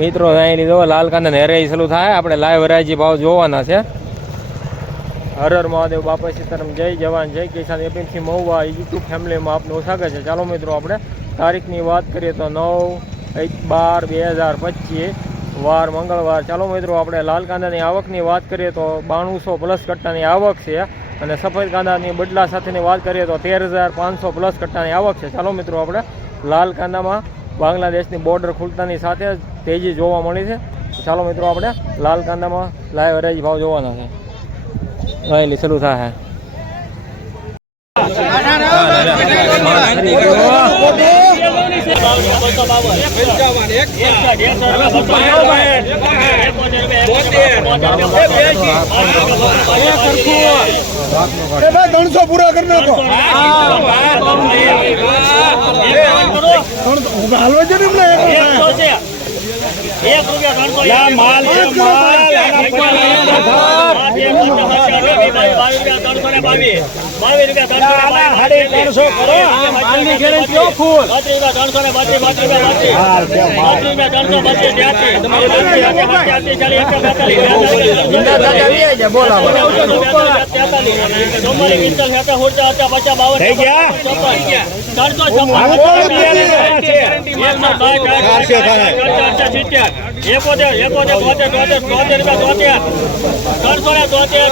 મિત્રો અહીં લીધો, લાલ કાંદા હેરાઈ ચાલુ થાય. આપણે લાઈવ હરાયજી ભાવ જોવાના છે. હર હર મહાદેવ, બાપા સીતારામ, જય જવાન, જય કિસાન એપીથી મહુવા, યુટ્યુબ ફેમિલીમાં આપનું સ્વાગત છે. ચાલો મિત્રો આપણે તારીખની વાત કરીએ તો નવ એક બાર બે હજાર પચીસ, વાર મંગળવાર. ચાલો મિત્રો આપણે લાલ કાંદાની આવકની વાત કરીએ તો બાણુંસો પ્લસ કટ્ટાની આવક છે અને સફેદ કાંદાની બદલા સાથેની વાત કરીએ તો તેર હજાર પાંચસો પ્લસ કટ્ટાની આવક છે. ચાલો મિત્રો આપણે લાલ કાંદામાં બાંગ્લાદેશની બોર્ડર ખુલતાની સાથે જ તેજી જોવા મળી છે. ચાલો મિત્રો આપણે લાલ કાંદામાં લાઈવ હરાજી ભાવ જોવાના છે. વાયલી શરૂ થાય ત્રણસો પૂરા કરી નાખો હાલવા છે ને એમને. એક રૂપિયા માલ માલ. ત્રણસો એકોતેર એકોતેર તોતેર તોતેર તોતેર રૂપિયા તોતેર ત્રણસો ને તોતેર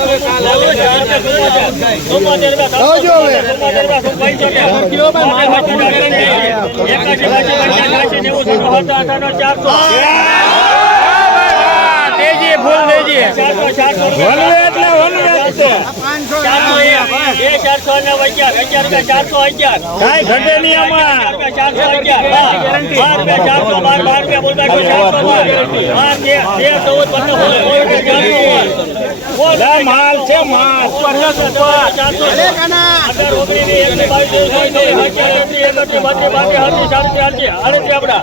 આવજો હવે. તેજી ફૂલ તેજી એટલે. ચારસો ચારસો અગિયાર ચારસો કાંઈ ઘટે નહીં આમાં. ચારસો અગિયાર. બાર રૂપિયા ચારસો બાર બાર રૂપિયા બોલતા ચારસો બાર. બાર તેર ચૌદ પંદર ચારસો માલ છે માલ. ચારસો અઢાર ઓગણીસ વીસ બાવીસ આડત્રીસ આપડા.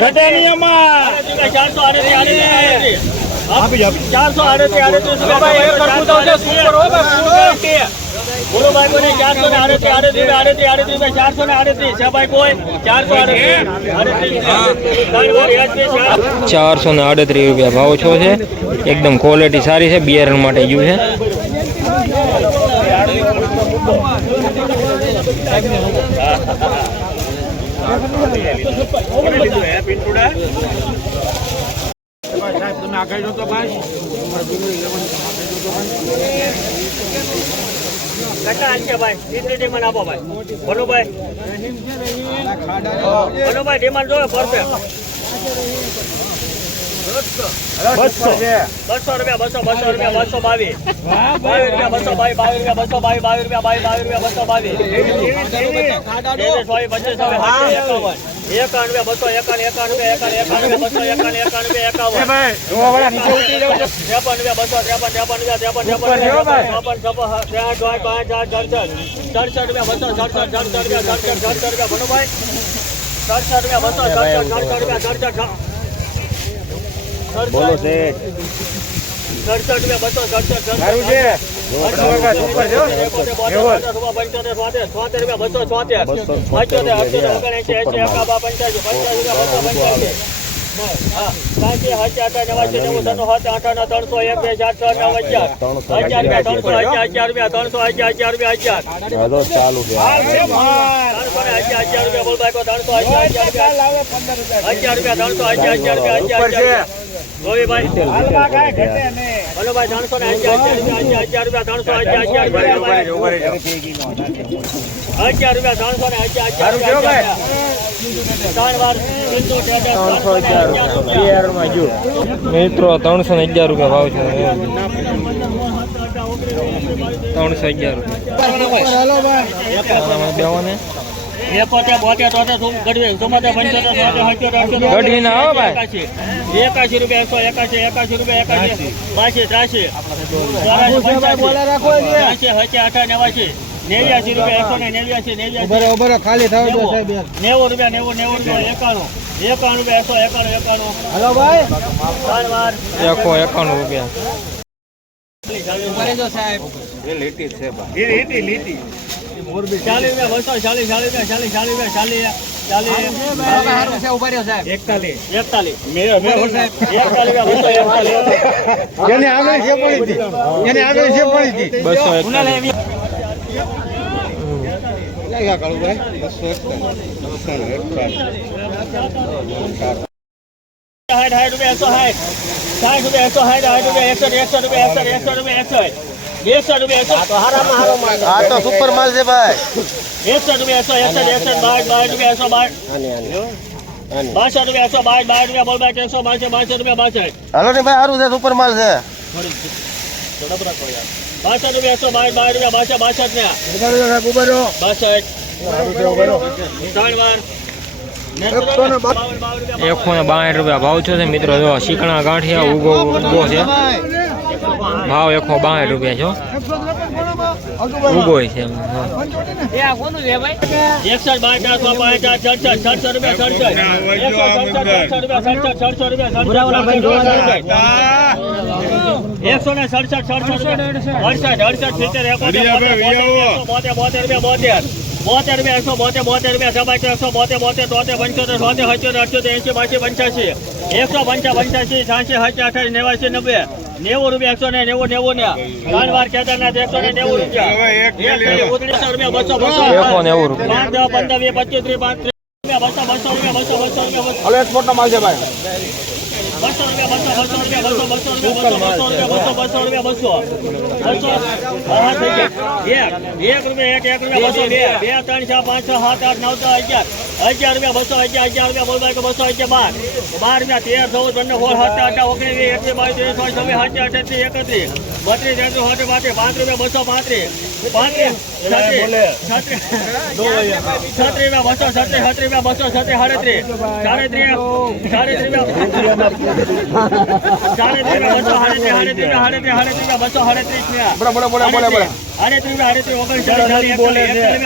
ઘટે નહીં આમાં. ચારસો આડત્રીસ આડત્રીસ. આડત્રીસ આપી આપી ચારસો આડત્રીસ આડત્રીસ બોલો ભાઈ કોને ચારસો ને આડત્રીસ આડત્રીસ આડત્રીસ આડત્રીસ ચારસો ને આડત્રીસ છે ભાઈ કોઈ ચારસો આડત્રીસ આડત્રીસ ત્રણ વાર યાદ ચાર ચારસો ને આડત્રીસ રૂપિયા ભાવ છો છે એકદમ ક્વોલિટી સારી છે બિયારણ માટે ગયું છે કટા હાલ છે ભાઈ. કેટલી ડિમાન્ડ આપો ભાઈ. બોલો ભાઈ. બોલો ભાઈ ડિમાન્ડ જોવે પરફેક્ટ બસો બસો રૂપિયા બસો બસો રૂપિયા બસો બાવીસ બાવીસ રૂપિયા બસો બાવીસ બાવીસ રૂપિયા બસો બાવીસ બાવીસ રૂપિયા બાવીસ બાવીસ રૂપિયા બસો બાવીસ એકાવન. રૂપિયા બસો એકાવન એકાવન રૂપિયા એકાવન એકાવન રૂપિયા બસો એકાવન એકાવન રૂપિયા એકાવન ત્રેપન રૂપિયા બસો ત્રેપન ત્રેપન રૂપિયા ત્રેપન ત્રેપન રૂપિયા ત્રેસઠ ચોસઠ પાંચ આઠ સડસઠ સડસઠ રૂપિયા બસો સડસઠ સડસઠ રૂપિયા સડસઠ સડસઠ રૂપિયા ભણુભાઈ સડસઠ રૂપિયા બસો સડસઠ સડસઠ રૂપિયા સડસઠ બોલો શેઠ સડસઠ રૂપિયા બસો સડસઠ સારું. ત્રણસો રૂપિયા ત્રણસો રૂપિયા ત્રણસો રૂપિયા ચાલુ છે. મિત્રો ત્રણસો ને અગિયાર રૂપિયા ભાવ છે. ત્રણસો અગિયાર રૂપિયા. સુમ ગઢવી ના હો ભાઈ. એકાશી રૂપિયા એકસો એકાશી એકાશી રૂપિયા એકાશી બાસી ત્રાસી. ત્રાસી હચી અઠા નેવાસી. નેવ્યાસી રૂપિયા એકસો ને નેવ્યાસી નેવ્યાસી. ખાલી થાય નેવું. રૂપિયા નેવું નેવું રૂપિયા એકાણું. એકાણું રૂપિયા એકસો એકાણું એકાણું. હલો ભાઈ. એકસો એકાણું રૂપિયા. લીટી લીટી ચાલીસ રૂપિયા બસો ચાલીસ ચાલીસ રૂપિયા ચાલીસ ચાલીસ રૂપિયા ચાલીસ. સાઠ રૂપિયા એકસો સાઠ સાઠ રૂપિયા એકસો સાઠ સાઠ રૂપિયા એકસો એકસો રૂપિયા એકસો એકસો રૂપિયા એકસઠ એકસઠ રૂપિયા આ તો સુપર માલ છે ભાઈ. એકસઠ રૂપિયા એકસો એકસઠ એકસઠ બાર બાર રૂપિયા એકસો બાર બાસઠ રૂપિયા એકસો બાર બાર રૂપિયા બોલ બાર એકસો બાસઠ બાસઠ રૂપિયા બાસઠ હાલો ને ભાઈ સારું છે સુપર માલ છે. બાસઠ રૂપિયા એકસો બાર બાર રૂપિયા બાસઠ બાસઠ ને બાસઠ ત્રણ વાર. એકસો ને બાસઠ રૂપિયા ભાવ છે મિત્રો. જો શીકણા ગાંઠિયા ઉગો ઉગો છે. ભાવ એકસો બાસઠ રૂપિયા છો ઉગો છે એકસો ને સડસઠ સડસઠ અડસઠ અડસઠ. સિત્તેર એકોતેર બોતેર બોતેર રૂપિયા બોતેર. બોતેર રૂપિયા એકસો બોતેર બોતેર રૂપિયા સબાઈ એકસો બોતેર બોતેર તોતેર પંચોતેર સોતેર સત્યોતેર અઠ્યોતેર એંશી બાસી પંચ્યાસી. એકસો પંચા પંચ્યાસી છ્યાસી સત્યા અઠાસી નેવાસી નબ્બે નેવું રૂપિયા એકસો ને નેવું નેવું ને ત્રણ વાર કેદારનાથ એકસો ને નેવું રૂપિયા ઓગણીસો રૂપિયા બસો બસો એકસો નેવું રૂપિયા પાંચ દસ પંદર વીસ પચીસ ત્રીસ પાંત્રીસ રૂપિયા બસો બસો રૂપિયા બસો બસો રૂપિયા બસો એક્સપોર્ટ નો માલ છે ભાઈ બસો રૂપિયા બસો બસો રૂપિયા બસો બસો રૂપિયા બસો બસો રૂપિયા બસો બસો બસો. હા થઈ ગયા. એક એક રૂપિયા એક એક રૂપિયા બસો. બે બે ત્રણ છ પાંચ છ સાત આઠ નવ દસ અગિયાર. અગિયાર રૂપિયા બસો અગિયાર અગિયાર રૂપિયા બોલ કે બસો અગિયાર બાર. બાર રૂપિયા તેર ચૌદ પંદર સોળ સત્તર અઢાર ઓગણીસ વીસ એકવીસ બાવીસ ત્રેવીસ ચોવીસ છવ્વીસ સાત અઠત્રીસ એકત્રીસ. બત્રીસ ચોત્રીસ પાંત્રીસ પાંચ રૂપિયા બસો પાંત્રીસ.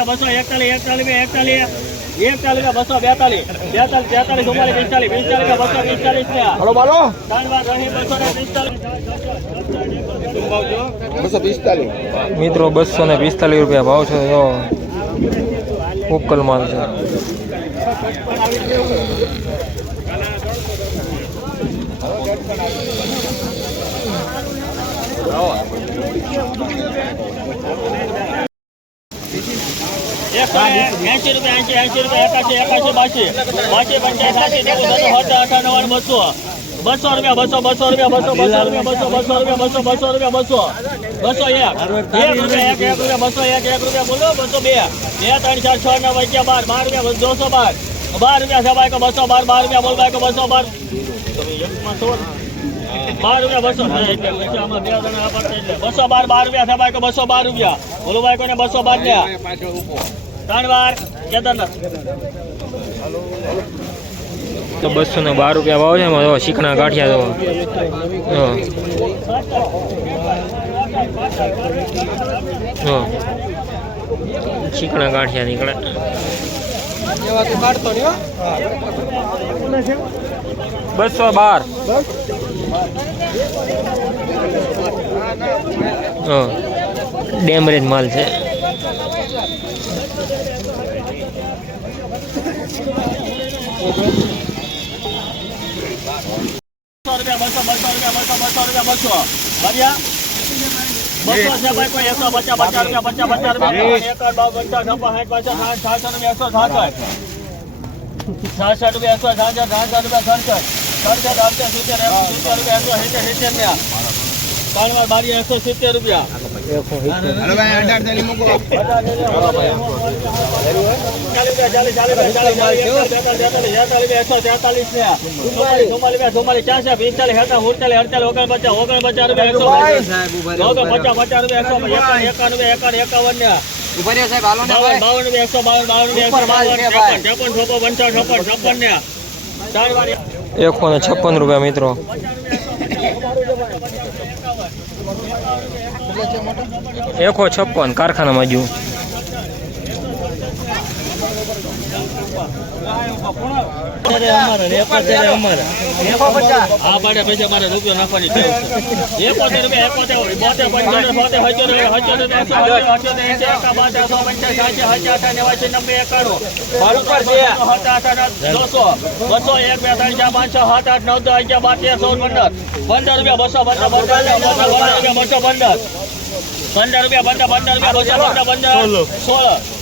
બસો એકતાલીસ એકતાલીસ એકતાલીસ એકતાલીસ બસો બેતાલીસ. બેતાલીસ તેતાલીસ ચુમ્માલીસ પિસ્તાલીસ પિસ્તાલીસ બસો પિસ્તાલીસ હાલો બાલો. બસો પિસ્તાલીસ. મિત્રો બસો ને પિસ્તાલીસ રૂપિયા ભાવ છે જો ઉકલ માલ છે. એસી રૂપિયા એસી એસી રૂપિયા એકાસી બાસી બાસી પંચાયત સાસી બસો બસો રૂપિયા બસો બસો રૂપિયા બસો બસો રૂપિયા બસો બસો રૂપિયા બસો બસો રૂપિયા બસો બસો એક એક રૂપિયા એક રૂપિયા બસો એક એક રૂપિયા બોલો બસો બે બે ત્રણ ચાર છ નવ અગિયાર બાર બાર રૂપિયા દોસો બાર બાર રૂપિયા છે કે બસો બાર બાર રૂપિયા બોલ કે બસો બાર બાર રૂપિયા બસો બસો બાર બાર રૂપિયા છે કે બસો બાર રૂપિયા બોલવાય ને બસો બાર ને તો બસો ને બાર રૂપિયા ભાવ છે એમાં શીખના ગાંઠિયા તો શીખણા ગાંઠિયા નીકળે. બસો બાર. ડેમરેજ માલ છે. બસો રૂપિયા રૂપિયા રૂપિયા એકસો પચાસ પચાસ રૂપિયા રૂપિયા રૂપિયા રૂપિયા રૂપિયા સડસઠ સડસઠ અડસઠ સિત્તેર એકસો સિત્તેર રૂપિયા એકસો સિત્તેર સિત્તેર ને ત્રણ વાર બારી એકસો સિત્તેર રૂપિયા એકસો ને છપ્પન રૂપિયા મિત્રો. એકસો છપ્પન કારખાનામાં જુ બસો, પાંચ, સાત, આઠ, નવ, દસ, અગિયાર, બાર, પંદર. પંદર રૂપિયા, બસો, પંદર, પંદર રૂપિયા, બસો, પંદર. પંદર રૂપિયા, પંદર, પંદર રૂપિયા, બસો, પંદર, પંદર, સોળ.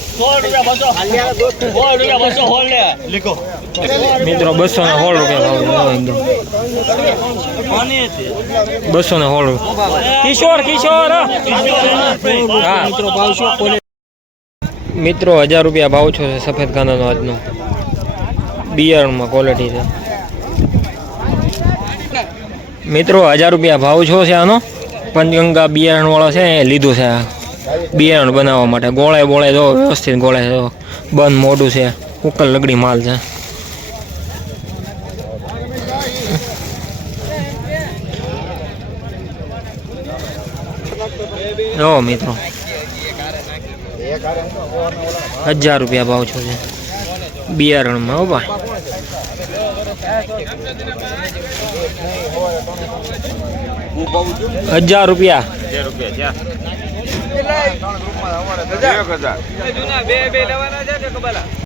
મિત્રો બસો ને સોળ રૂપિયા ભાવ છે. બસો ને સોળ કિશોર કિશોર હા. મિત્રો હજાર રૂપિયા ભાવ છે સફેદ કાંદાનો આજનો. બિયારણમાં ક્વોલિટી છે. મિત્રો હજાર રૂપિયા ભાવ છો છે આનો? પંચગંગા બિયારણવાળો છે એ લીધું છે આ. બિયારણ બનાવવા માટે. ગોળે બોળે જો વ્યવસ્થિત ગોળે જો બંધ મોઢું છે. ઉકલ લગડી માલ છે. જો મિત્રો, હજાર રૂપિયા ભાવ છો છે બિયારણમાં હો ભાઈ. હજાર રૂપિયા. બે બે લેવાના છે ને કબાલા